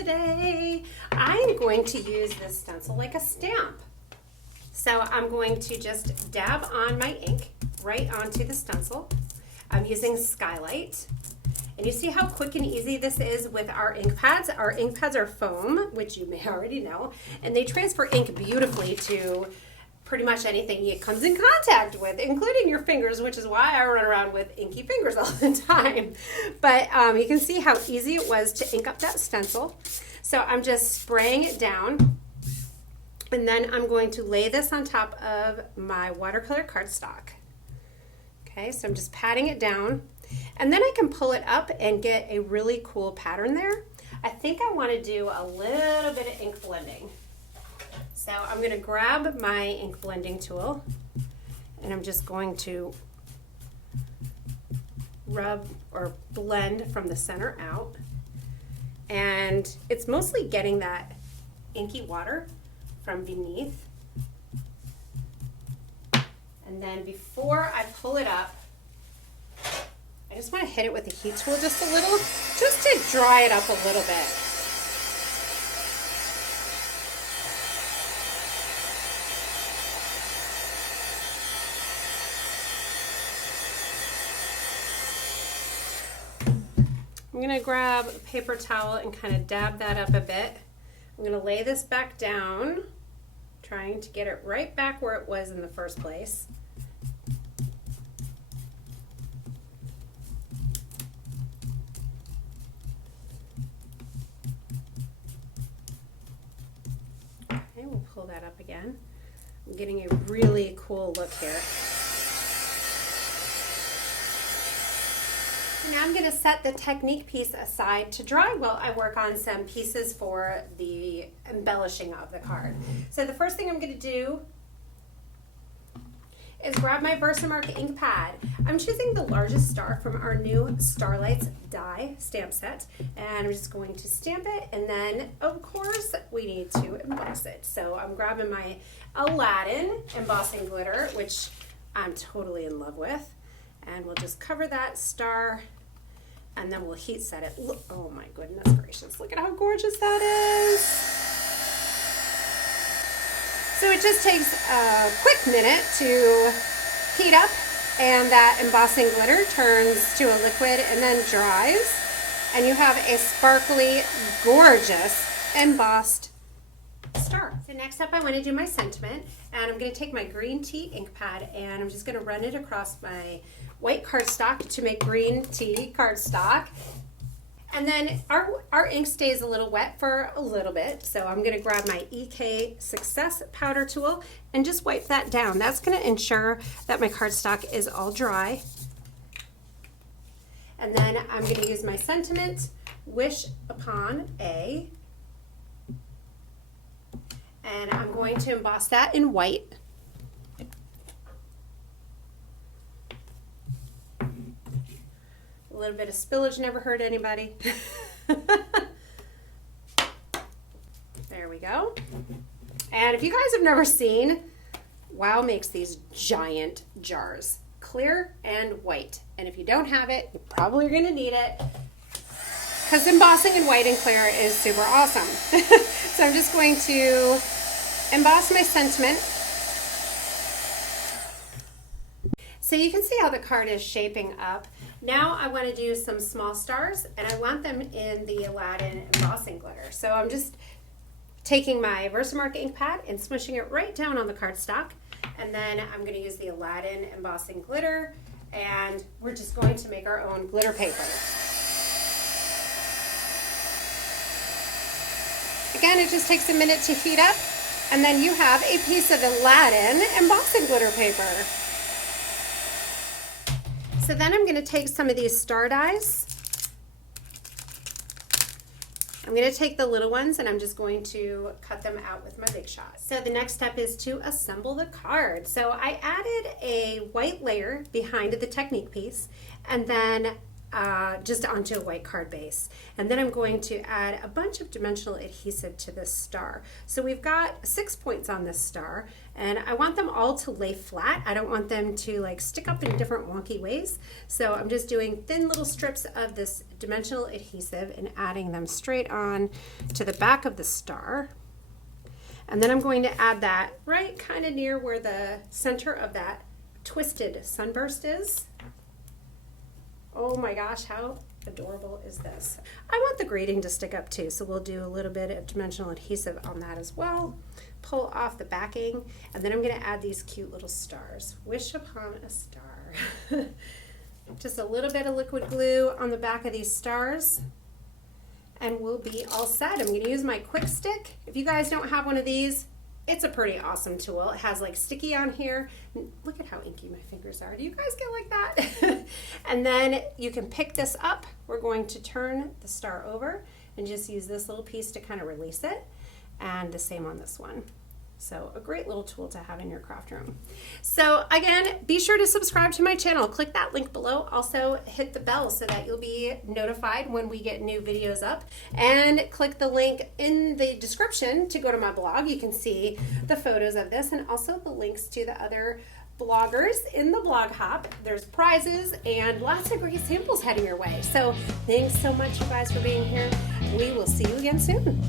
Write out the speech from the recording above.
today. I'm going to use this stencil like a stamp. So I'm going to just dab on my ink right onto the stencil. I'm using Skylight. And you see how quick and easy this is with our ink pads. Our ink pads are foam, which you may already know, and they transfer ink beautifully to pretty much anything it comes in contact with, including your fingers, which is why I run around with inky fingers all the time. But you can see how easy it was to ink up that stencil. So I'm just spraying it down, and then I'm going to lay this on top of my watercolor cardstock. Okay, so I'm just patting it down, and then I can pull it up and get a really cool pattern there. I think I want to do a little bit of ink blending. So I'm going to grab my ink blending tool, and I'm just going to rub or blend from the center out. And it's mostly getting that inky water from beneath. And then before I pull it up, I just want to hit it with the heat tool just a little, just to dry it up a little bit. I'm going to grab a paper towel and kind of dab that up a bit. I'm going to lay this back down, trying to get it right back where it was in the first place. Okay, we'll pull that up again. I'm getting a really cool look here. Now I'm going to set the technique piece aside to dry while I work on some pieces for the embellishing of the card. So the first thing I'm going to do is grab my Versamark ink pad. I'm choosing the largest star from our new Starlights Die stamp set, and I'm just going to stamp it, and then of course we need to emboss it. So I'm grabbing my Aladdin embossing glitter, which I'm totally in love with, and we'll just cover that star, and then we'll heat set it. Look, oh my goodness gracious, look at how gorgeous that is. So it just takes a quick minute to heat up, and that embossing glitter turns to a liquid and then dries, and you have a sparkly, gorgeous embossed star. So next up I want to do my sentiment, and I'm going to take my green tea ink pad and I'm just going to run it across my white cardstock to make green tea cardstock. And then our ink stays a little wet for a little bit, so I'm going to grab my EK Success powder tool and just wipe that down. That's going to ensure that my cardstock is all dry. And then I'm going to use my sentiment, Wish Upon A, and I'm going to emboss that in white. A little bit of spillage never hurt anybody. There we go. And if you guys have never seen, Wow makes these giant jars, clear and white. And if you don't have it, you probably are going to need it, because embossing in white and clear is super awesome. So I'm just going to emboss my sentiment. So you can see how the card is shaping up. Now I want to do some small stars, and I want them in the Aladdin embossing glitter. So I'm just taking my Versamark ink pad and smushing it right down on the cardstock, and then I'm going to use the Aladdin embossing glitter, and we're just going to make our own glitter paper. Again, it just takes a minute to heat up, and then you have a piece of Aladdin embossing glitter paper. So then I'm going to take some of these star dies. I'm going to take the little ones and I'm just going to cut them out with my big shot. So the next step is to assemble the card. So I added a white layer behind the technique piece, and then just onto a white card base. And then I'm going to add a bunch of dimensional adhesive to this star. So we've got 6 points on this star, and I want them all to lay flat. I don't want them to like stick up in different wonky ways. So I'm just doing thin little strips of this dimensional adhesive and adding them straight on to the back of the star. And then I'm going to add that right kind of near where the center of that twisted sunburst is. Oh my gosh, how adorable is this? I want the grading to stick up too, so we'll do a little bit of dimensional adhesive on that as well. Pull off the backing, and then I'm going to add these cute little stars. Wish upon a star. Just a little bit of liquid glue on the back of these stars, and we'll be all set. I'm going to use my quick stick. If you guys don't have one of these, it's a pretty awesome tool. It has like sticky on here. Look at how inky my fingers are. Do you guys get like that? And then you can pick this up. We're going to turn the star over and just use this little piece to kind of release it. And the same on this one. So a great little tool to have in your craft room. So again, be sure to subscribe to my channel. Click that link below. Also hit the bell so that you'll be notified when we get new videos up. And click the link in the description to go to my blog. You can see the photos of this and also the links to the other bloggers in the blog hop. There's prizes and lots of great samples heading your way. So thanks so much, you guys, for being here. We will see you again soon.